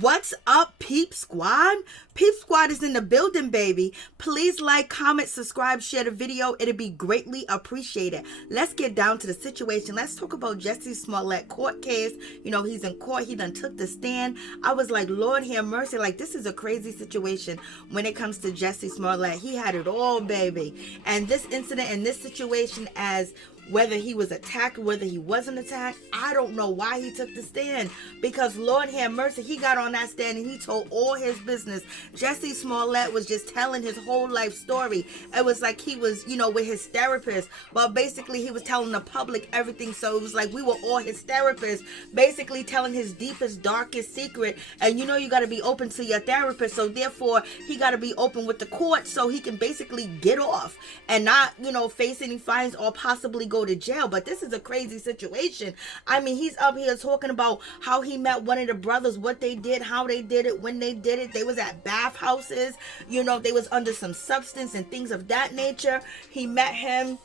What's up, Peep Squad? Peep Squad is in the building, baby. Please like, comment, subscribe, share the video. It'd be greatly appreciated. Let's get down to the situation. Let's talk about Jussie Smollett court case. You know, he's in court. He done took the stand. I was like, Lord have mercy. Like, this is a crazy situation when it comes to Jussie Smollett. He had it all, baby. And this incident and this situation, as whether he was attacked, whether he wasn't attacked, I don't know why he took the stand. Because Lord have mercy, he got on that stand and he told all his business. Jussie Smollett was just telling his whole life story. It was like he was, you know, with his therapist. But basically he was telling the public everything. So it was like we were all his therapists, basically telling his deepest, darkest secret. And you know you got to be open to your therapist. So therefore he got to be open with the court so he can basically get off and not, you know, face any fines or possibly go to jail. But this is a crazy situation. I mean, he's up here talking about how he met one of the brothers, what they did, how they did it, when they did it. They was at bathhouses, you know, they was under some substance and things of that nature. He met him,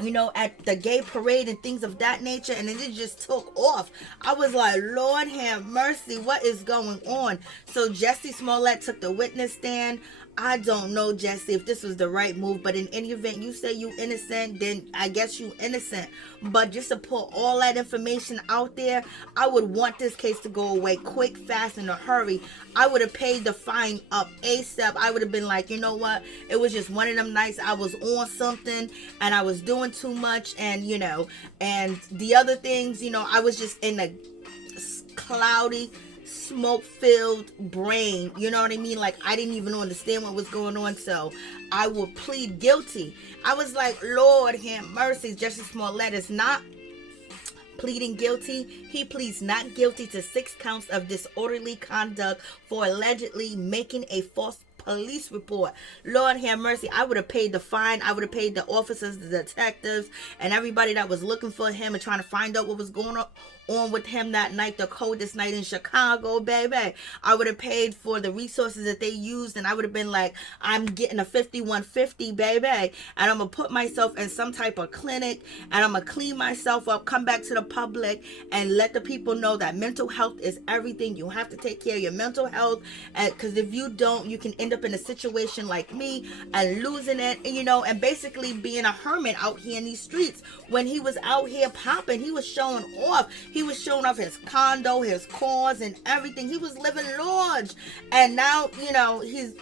you know, at the gay parade and things of that nature, and then it just took off. I was like, Lord have mercy, what is going on? So Jussie Smollett took the witness stand. I don't know, Jussie, if this was the right move, but in any event, you say you innocent, then I guess you innocent. But just to put all that information out there, I would want this case to go away quick, fast, in a hurry. I would have paid the fine up ASAP. I would have been like, you know what, it was just one of them nights I was on something and I was doing too much, and you know, and the other things, you know, I was just in a cloudy, smoke-filled brain, you know what I mean? Like, I didn't even understand what was going on, so I will plead guilty. I was like, Lord have mercy. Jussie Smollett is not pleading guilty. He pleads not guilty to 6 counts of disorderly conduct for allegedly making a false police report. Lord have mercy. I would have paid the fine. I would have paid the officers, the detectives, and everybody that was looking for him and trying to find out what was going on with him that night, the coldest night in Chicago, baby. I would have paid for the resources that they used, and I would have been like, I'm getting a 5150, baby, and I'm gonna put myself in some type of clinic, and I'm gonna clean myself up, come back to the public, and let the people know that mental health is everything. You have to take care of your mental health, because if you don't, you can end up in a situation like me and losing it, and, you know, and basically being a hermit out here in these streets. When he was out here popping, he was showing off. He was showing off his condo, his cars, and everything. He was living large. And now, you know, he's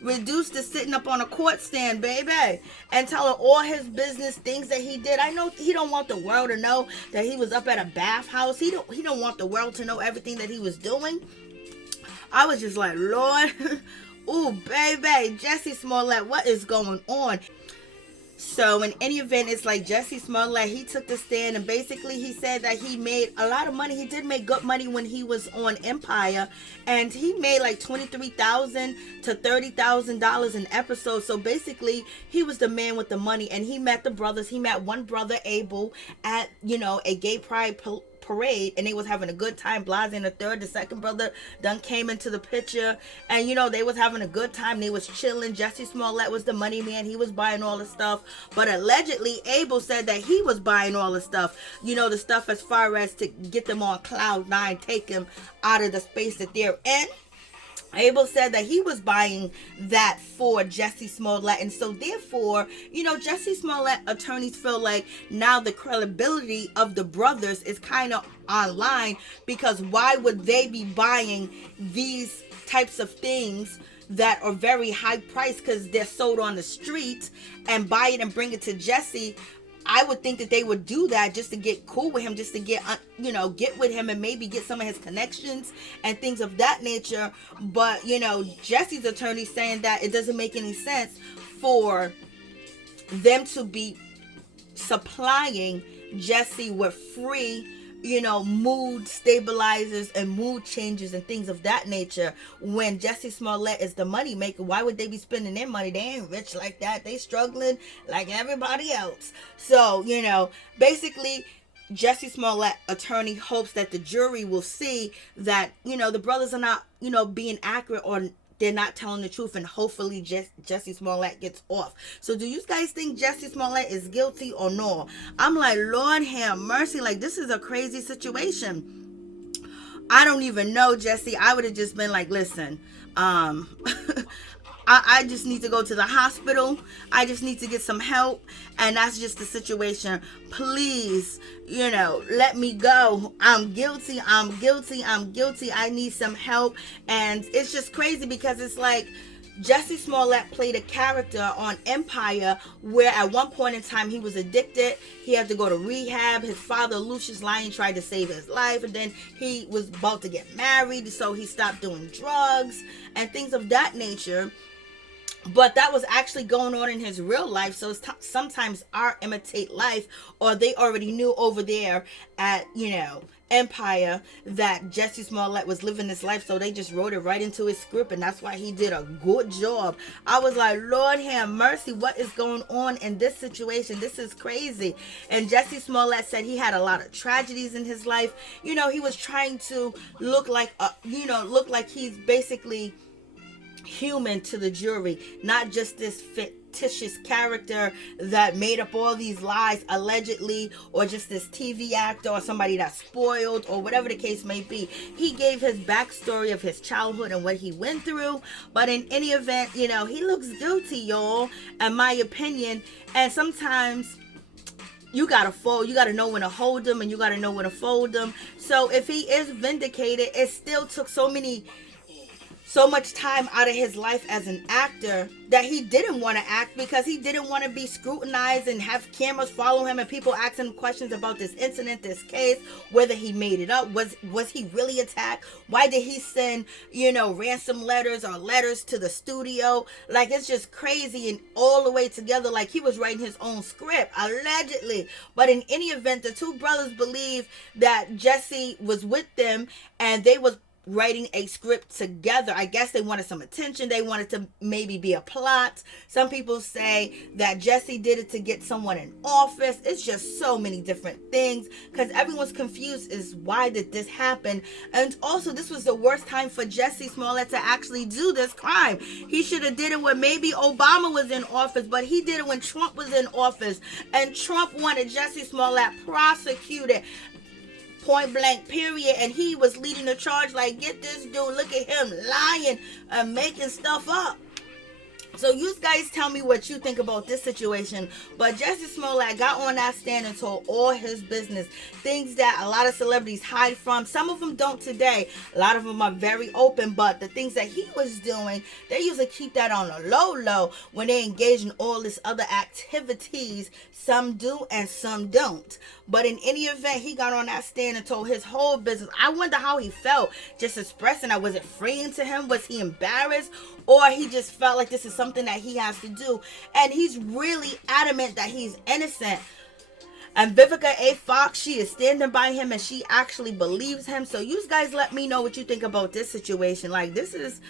reduced to sitting up on a court stand, baby, and telling all his business, things that he did. I know he don't want the world to know that he was up at a bathhouse. He don't want the world to know everything that he was doing. I was just like, Lord, ooh, baby, Jussie Smollett, what is going on? So in any event, it's like Jussie Smollett, he took the stand, and basically he said that he made a lot of money. He did make good money when he was on Empire, and he made like $23,000 to $30,000 an episode. So basically he was the man with the money, and he met the brothers. He met one brother, Abel, at, you know, a gay pride parade, and they was having a good time. Blase and the second brother done came into the picture, and you know, they was having a good time. They was chilling. Jussie Smollett was the money man. He was buying all the stuff, but allegedly Abel said that he was buying all the stuff, you know, the stuff as far as to get them on cloud 9, take them out of the space that they're in. Abel said that he was buying that for Jussie Smollett, and so therefore, you know, Jussie Smollett attorneys feel like now the credibility of the brothers is kind of online, because why would they be buying these types of things that are very high priced because they're sold on the street, and buy it and bring it to Jussie? I would think that they would do that just to get cool with him, just to get, you know, get with him and maybe get some of his connections and things of that nature. But, you know, Jussie's attorney saying that it doesn't make any sense for them to be supplying Jussie with free, you know, mood stabilizers and mood changes and things of that nature, when Jussie Smollett is the money maker. Why would they be spending their money? They ain't rich like that. They struggling like everybody else. So, you know, basically Jussie Smollett attorney hopes that the jury will see that, you know, the brothers are not, you know, being accurate, or they're not telling the truth, and hopefully Jussie Smollett gets off. So do you guys think Jussie Smollett is guilty or no? I'm like, Lord have mercy. Like, this is a crazy situation. I don't even know, Jessie. I would have just been like, listen, I just need to go to the hospital. I just need to get some help. And that's just the situation. Please, let me go. I'm guilty. I need some help. And it's just crazy because it's like, Jussie Smollett played a character on Empire where at one point in time he was addicted. He had to go to rehab. His father, Lucius Lyon, tried to save his life, and then he was about to get married, so he stopped doing drugs and things of that nature. But that was actually going on in his real life. So sometimes art imitate life, or they already knew over there at, Empire that Jussie Smollett was living this life, so they just wrote it right into his script, and that's why he did a good job. I was like, Lord have mercy, what is going on in this situation? This is crazy. And Jussie Smollett said he had a lot of tragedies in his life. He was trying to look like he's basically human to the jury, not just this fictitious character that made up all these lies allegedly, or just this TV actor or somebody that's spoiled or whatever the case may be. He gave his backstory of his childhood and what he went through, but in any event, he looks guilty, y'all, in my opinion. And sometimes you gotta fold. You gotta know when to hold them, and you gotta know when to fold them. So if he is vindicated, it still took so much time out of his life as an actor that he didn't want to act, because he didn't want to be scrutinized and have cameras follow him and people asking him questions about this incident, this case, whether he made it up. Was he really attacked? Why did he send, ransom letters or letters to the studio? Like, it's just crazy, and all the way together like he was writing his own script, allegedly. But in any event, the two brothers believe that Jussie was with them and they was writing a script together. I guess they wanted some attention. They wanted to maybe be a plot. Some people say that Jussie did it to get someone in office. It's just so many different things, because everyone's confused is why did this happen. And also, this was the worst time for Jussie Smollett to actually do this crime. He should have did it when maybe Obama was in office, but he did it when Trump was in office, and Trump wanted Jussie Smollett prosecuted, point blank, period. And he was leading the charge like, get this dude, look at him lying and making stuff up. So you guys tell me what you think about this situation. But Jussie Smollett got on that stand and told all his business, things that a lot of celebrities hide from. Some of them don't today. A lot of them are very open, but the things that he was doing, they usually keep that on a low when they engage in all this other activities. Some do and some don't. But in any event, he got on that stand and told his whole business. I wonder how he felt just expressing that. Was it freeing to him? Was he embarrassed? Or he just felt like this is something that he has to do. And he's really adamant that he's innocent. And Vivica A. Fox, she is standing by him and she actually believes him. So you guys let me know what you think about this situation. Like, this is,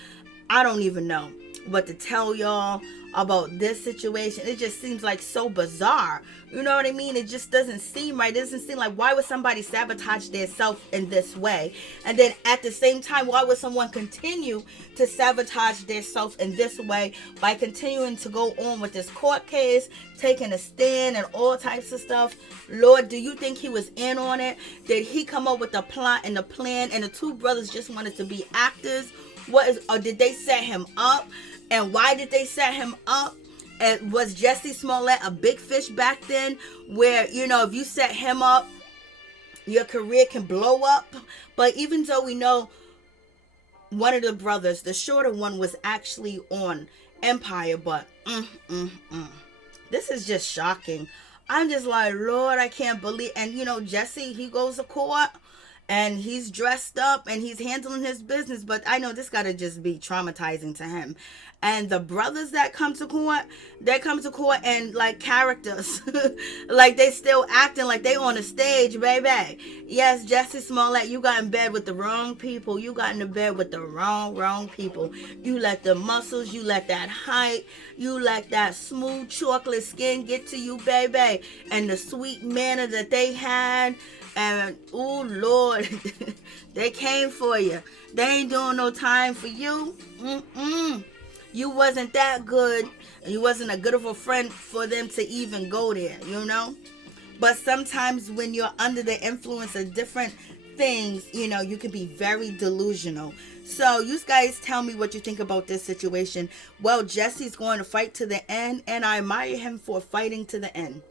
I don't even know what to tell y'all about this situation. It just seems like so bizarre. You know what I mean? It just doesn't seem right. It doesn't seem like, why would somebody sabotage their self in this way? And then at the same time, why would someone continue to sabotage their self in this way by continuing to go on with this court case, taking a stand and all types of stuff? Lord, do you think he was in on it? Did he come up with the plot and the plan, and the two brothers just wanted to be actors? Or did they set him up? And why did they set him up? And was Jussie Smollett a big fish back then, where, if you set him up, your career can blow up? But even though we know one of the brothers, the shorter one, was actually on Empire, but this is just shocking. I'm just like, Lord, I can't believe. And Jussie, he goes to court and he's dressed up and he's handling his business, but I know this gotta just be traumatizing to him. And the brothers that come to court, they come to court and like characters. Like they still acting like they on the stage, baby. Yes, Jussie Smollett, you got in bed with the wrong people. You got in bed with the wrong people. You let the muscles, you let that height, you let that smooth chocolate skin get to you, baby. And the sweet manner that they had. And, oh, Lord, they came for you. They ain't doing no time for you. You wasn't that good. And you wasn't a good of a friend for them to even go there, But sometimes when you're under the influence of different things, you know, you can be very delusional. So you guys tell me what you think about this situation. Well, Jesse's going to fight to the end, and I admire him for fighting to the end.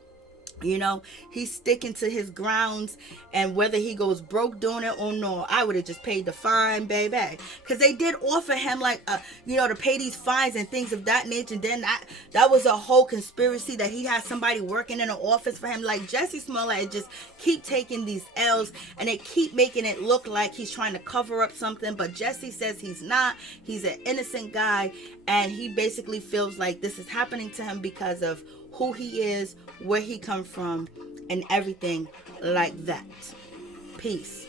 You know, he's sticking to his grounds, and whether he goes broke doing it or no, I would have just paid the fine, baby. Because they did offer him, like, you know, to pay these fines and things of that nature. And then that was a whole conspiracy that he had somebody working in an office for him. Like, Jussie Smollett just keep taking these L's, and they keep making it look like he's trying to cover up something. But Jussie says he's not. He's an innocent guy, and he basically feels like this is happening to him because of who he is, where he come from, and everything like that. Peace.